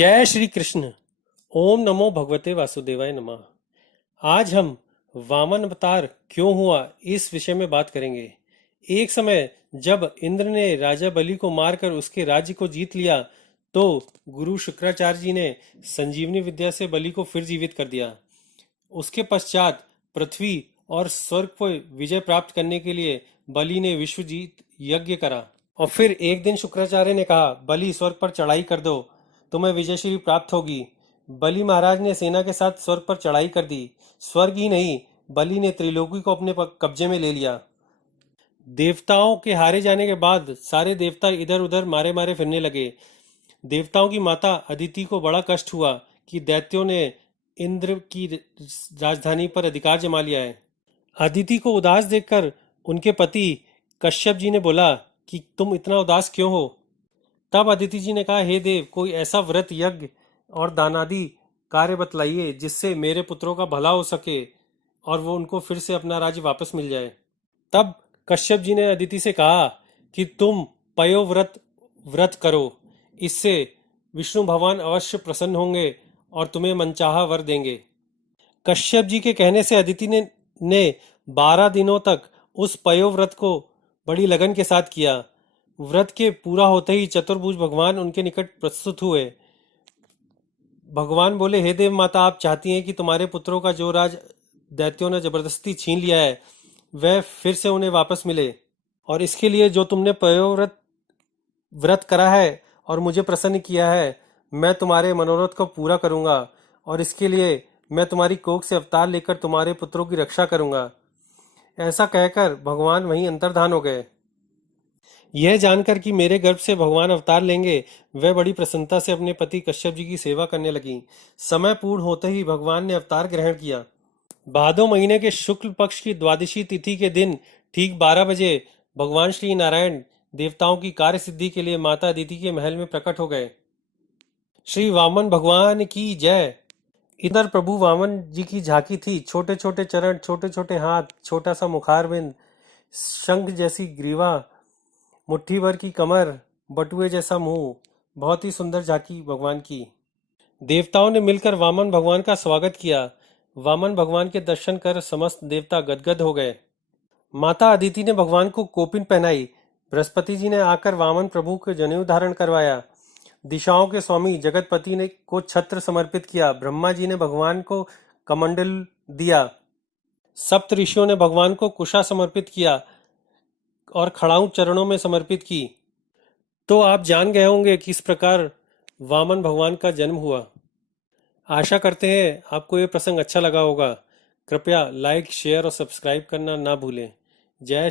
जय श्री कृष्ण। ओम नमो भगवते वासुदेवाय नमः। आज हम वामन अवतार क्यों हुआ इस विषय में बात करेंगे। एक समय जब इंद्र ने राजा बलि को मारकर उसके राज्य को जीत लिया तो गुरु शुक्राचार्य जी ने संजीवनी विद्या से बलि को फिर जीवित कर दिया। उसके पश्चात पृथ्वी और स्वर्ग पर विजय प्राप्त करने के लिए बलि ने विश्वजीत यज्ञ करा। और फिर एक दिन शुक्राचार्य ने कहा, बलि स्वर्ग पर चढ़ाई कर दो, तुम्हें विजयश्री प्राप्त होगी। बलि महाराज ने सेना के साथ स्वर्ग पर चढ़ाई कर दी। स्वर्ग ही नहीं, बलि ने त्रिलोकी को अपने कब्जे में ले लिया। देवताओं के हारे जाने के बाद सारे देवता इधर उधर मारे मारे फिरने लगे। देवताओं की माता अदिति को बड़ा कष्ट हुआ कि दैत्यों ने इंद्र की राजधानी पर अधिकार जमा लिया है। अदिति को उदास देखकर उनके पति कश्यप जी ने बोला कि तुम इतना उदास क्यों हो। तब अदिति जी ने कहा, हे देव, कोई ऐसा व्रत यज्ञ और दानादि कार्य बतलाइए जिससे मेरे पुत्रों का भला हो सके और वो उनको फिर से अपना राज्य वापस मिल जाए। तब कश्यप जी ने अदिति से कहा कि तुम पयोव्रत व्रत करो, इससे विष्णु भगवान अवश्य प्रसन्न होंगे और तुम्हें मनचाहा वर देंगे। कश्यप जी के कहने से अदिति ने 12 दिनों तक उस पयोव्रत को बड़ी लगन के साथ किया। व्रत के पूरा होते ही चतुर्भुज भगवान उनके निकट प्रस्तुत हुए। भगवान बोले, हे देव माता, आप चाहती हैं कि तुम्हारे पुत्रों का जो राज दैत्यों ने जबरदस्ती छीन लिया है वह फिर से उन्हें वापस मिले, और इसके लिए जो तुमने पयोव्रत व्रत करा है और मुझे प्रसन्न किया है, मैं तुम्हारे मनोरथ को पूरा करूंगा और इसके लिए मैं तुम्हारी कोख से अवतार लेकर तुम्हारे पुत्रों की रक्षा करूंगा। ऐसा कहकर भगवान वहीं अंतर्धान हो गए। यह जानकर कि मेरे गर्भ से भगवान अवतार लेंगे, वह बड़ी प्रसन्नता से अपने पति कश्यप जी की सेवा करने लगी। समय पूर्ण होते ही भगवान ने अवतार ग्रहण किया। भादो महीने के शुक्ल पक्ष की द्वादशी तिथि के दिन ठीक 12 बजे भगवान श्री नारायण देवताओं की कार्य सिद्धि के लिए माता अदिति के महल में प्रकट हो गए। श्री वामन भगवान की जय। इधर प्रभु वामन जी की झांकी थी। छोटे छोटे चरण, छोटे छोटे हाथ, छोटा सा मुखारविंद, शंख जैसी ग्रीवा, मुट्ठी भर की कमर, बटुए जैसा मुंह, बहुत ही सुंदर झांकी भगवान की। देवताओं ने मिलकर वामन भगवान का स्वागत किया। वामन भगवान के दर्शन कर समस्त देवता गदगद हो गए। माता अदिति ने भगवान को कोपिन पहनाई। बृहस्पति जी ने आकर वामन प्रभु को जनेऊ धारण करवाया। दिशाओं के स्वामी जगतपति ने को छत्र समर्पित किया। ब्रह्मा जी ने भगवान को कमंडल दिया। सप्त ऋषियों ने भगवान को कुशा समर्पित किया और खड़ाऊ चरणों में समर्पित की। तो आप जान गए होंगे कि इस प्रकार वामन भगवान का जन्म हुआ। आशा करते हैं आपको ये प्रसंग अच्छा लगा होगा। कृपया लाइक, शेयर और सब्सक्राइब करना ना भूलें। जय